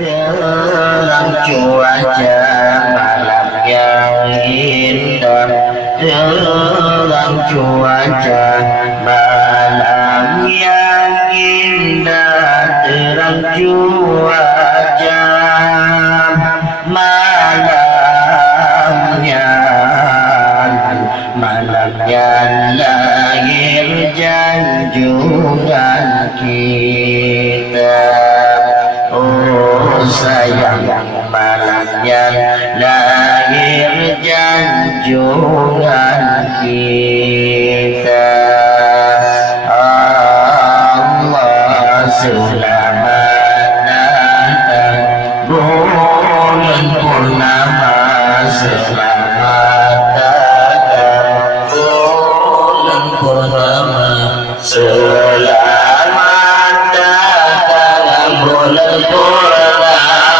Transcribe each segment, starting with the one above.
terang cuaca malam yang indah, terang cuaca malam yang indah, terang cuaca malamnya lahir junjungan kita. Oh sayang, malamnya lahir junjungan kita. Allah selamat datang bulan purnama, selamat datang bulan purnama, selamat datang bulan purnama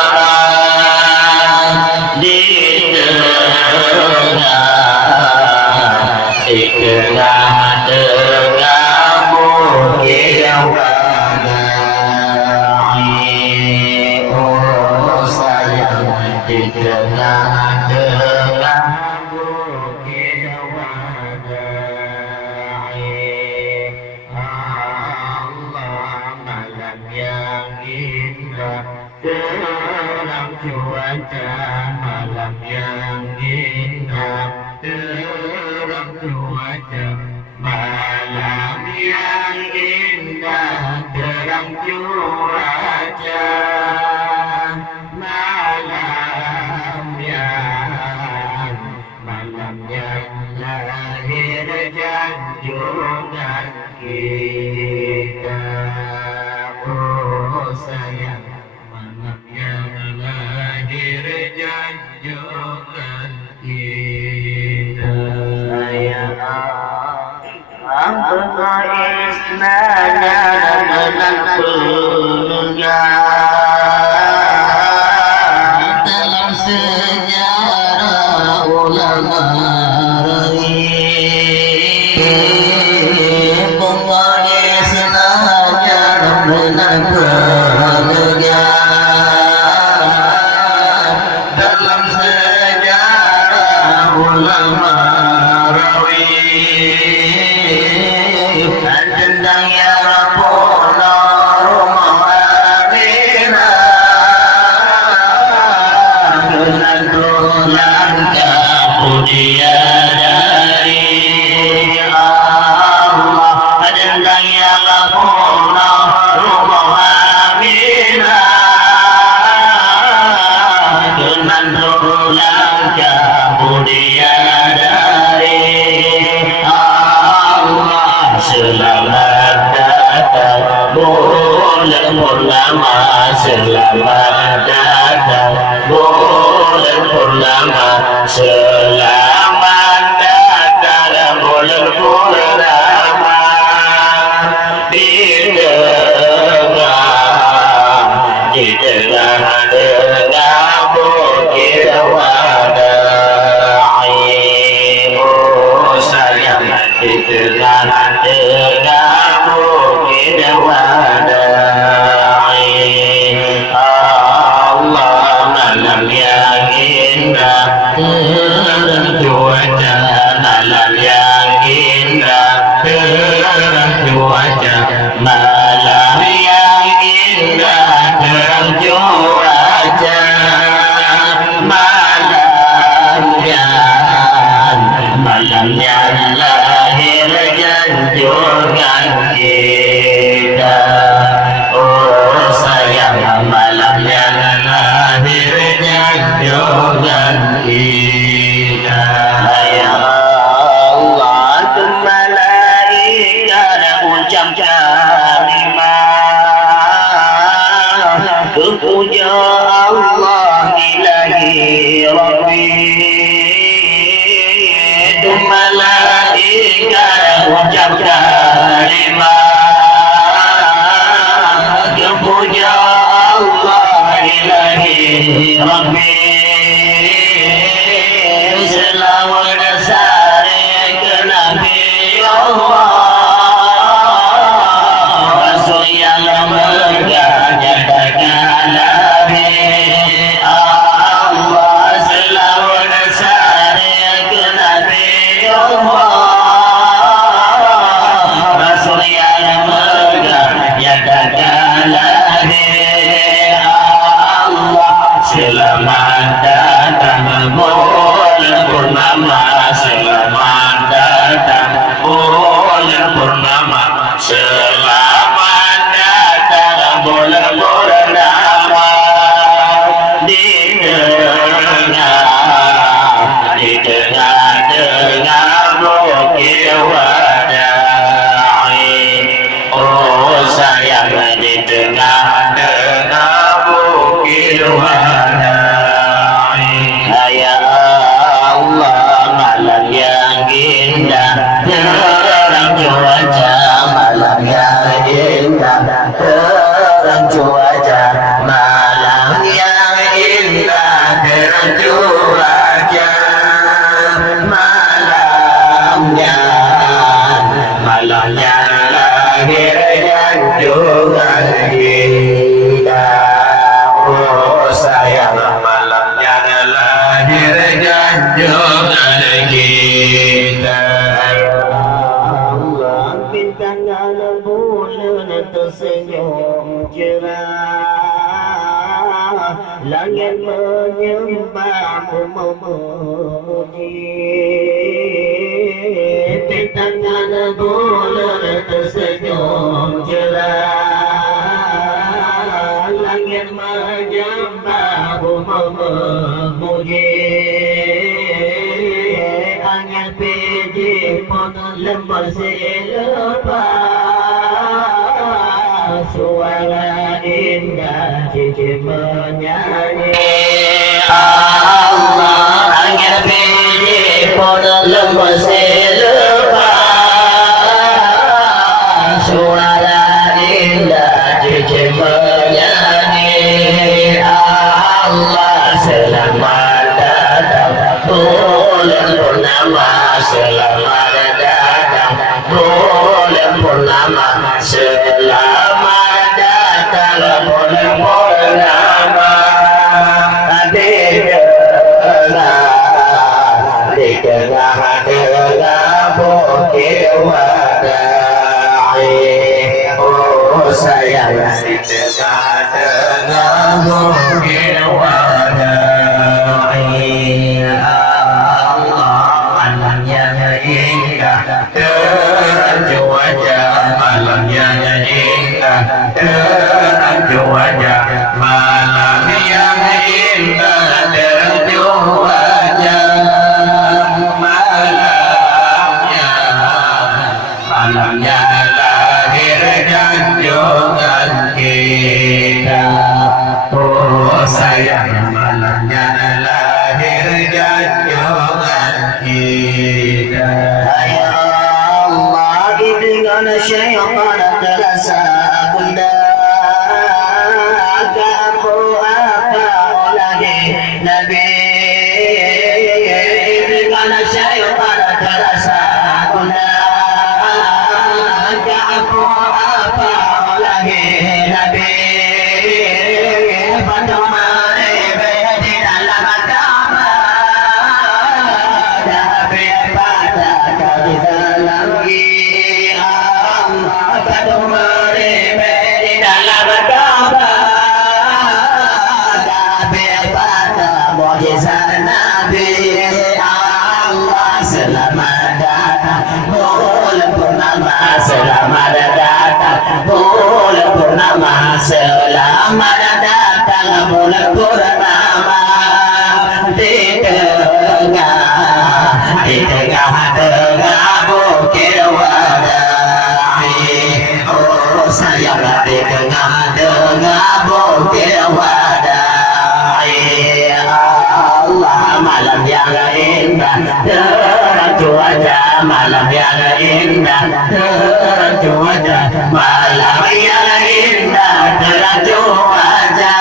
di tengah bukit Wadai. Oh sayang, di tengah bukit Wadai. Allah malam yang indah, terang cuaca malam yang indah, terang cuaca malam yang indah, terang cuaca malam yang lahir junjungan kita. Oh sayang, malam yang lahir junjungan kita. Isnanya menangkulnya dalam sejarah ulama isnanya menangkulnya dalam sejarah ulama tentang ya Rabbuna rumah Aminah dengan tulang kemudia dari Allah. Tentang ya Rabbuna rumah Aminah dengan tulang kemudia dari Allah. Selamat datang bulan purnama, selamat datang bulan purnama, selamat datang bulan purnama di tengah bukit Wadai. Oh sayang, di tengah bukit Wadai. Allah malam yang indah, terang cuaca malam yang indah, terang cuaca malam yang indah, terang cuaca malamnya lahir junjungan kita. Oh sayang, malamnya lahir junjungan kita. Ya Allah, tu malaikat ucap kalimah puja Allah ilahi Rabbi. Malaikat ucap kalimah puja Allah ilahi Rabbi. Selawat sari ke Nabi Allah, Rasul yang berganya nyatakan Nabi. datang lahir Allah, selamat datang bulan purnama, selamat datang bulan purnama, selamat datang bulan purnama. Di tengah bukit wadai, oh sayang, di tengah bukit wadai. Ya Allah, malam yang indah, terang cuaca, malam yang indah, terang cuaca, malam yang indah, terang cuaca, malamnya lahirnya Tuhan kita. Oh sayang, malamnya lahirnya Tuhan kita. Allah, bintang bulan tersenyum cerah, langit menyembah memuji. Bintang bulan tersenyum cerah, langit menyembah memuji. Angin pijik pun lembar selepas, suara indah cici menyanyi. Allah, angin pijik pun lembar selepas, suara indah cici menyanyi. Allah, selamat datang bulan purnama, selamat datang bulan purnama, selamat datang bulan purnama. Di tengah bukit wadai, oh sayang, di tengah bukit wadai. Malam yang indah, terang cuaca, malam yang indah, terang cuaca, malam yang indah, terang cuaca, malamnya lahirnya Tuhan kita. Oh sayang, malamnya lahirnya Tuhan kita. Ya Allah, dengan syaitan terasa bunda, kamu apa lagi Nabi. Dengan syaitan terasa bunda, kamu apa lagi Nabi. Selamat datang bulan purnama, selamat datang bulan purnama. Di tengah bukit wadai, oh sayang, di tengah bukit wadai. Allah, malam yang indah, terang cuaca, malam yang indah, terang cuaca, malam yang indah, terang cuaca,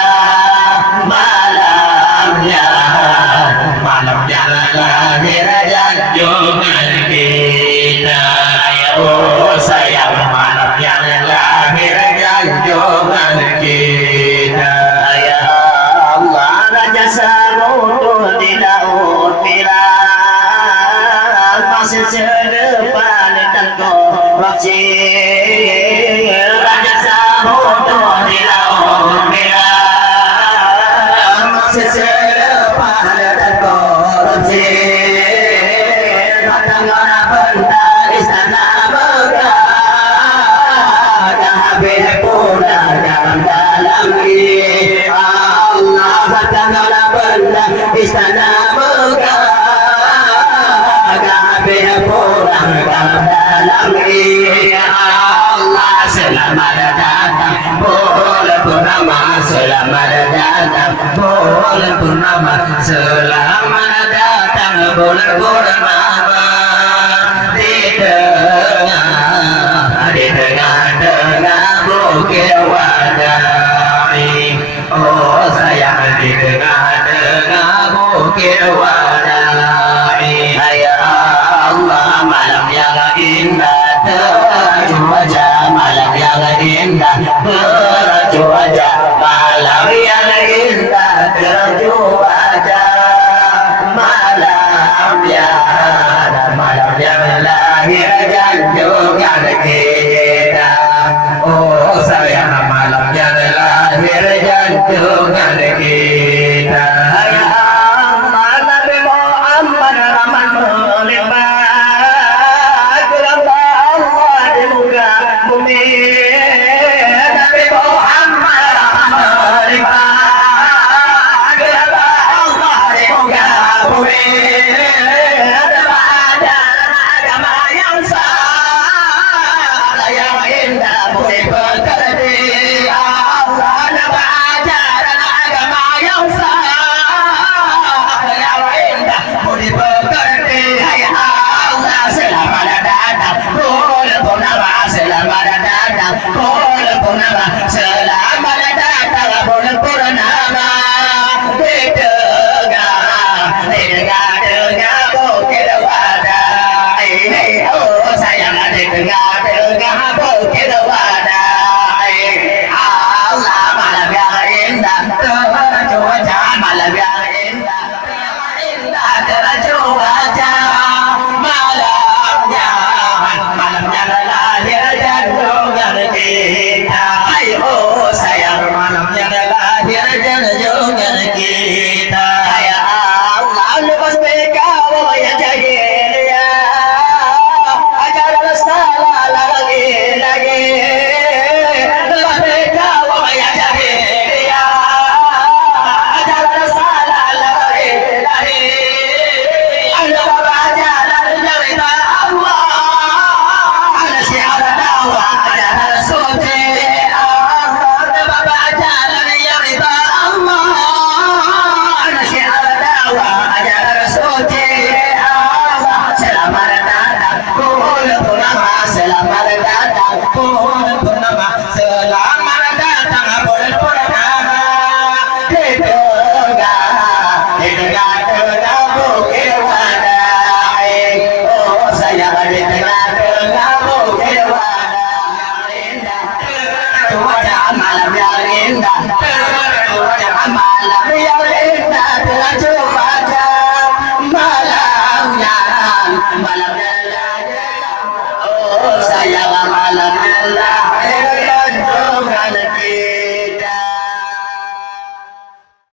malamnya lahirnya Tuhan kita. Oh sayang, malam yang lahirnya Tuhan kita. Ya Allah, Raja Sarung di laut Pilar, masih sedepan dan korupsi. Raja Sarung purnama, selamat datang bulan purnama, selamat datang bulan purnama. Di tengah bukit Wadai, oh sayang, di tengah bukit Wadai. Ya Allah, malam yang indah, cuaca malam yang indah, cuaca malam yang indah, cuaca malam yang lahir janjungan kita. Oh sayang, malam yang lahir janjungan kita. Ya Allah, Nabi Muhammad rahman melimpah, gelambah Allah di muka bumi. Nabi Muhammad rahman melimpah, gelambah Allah di muka bumi. Malam yang indah, malam yang indah,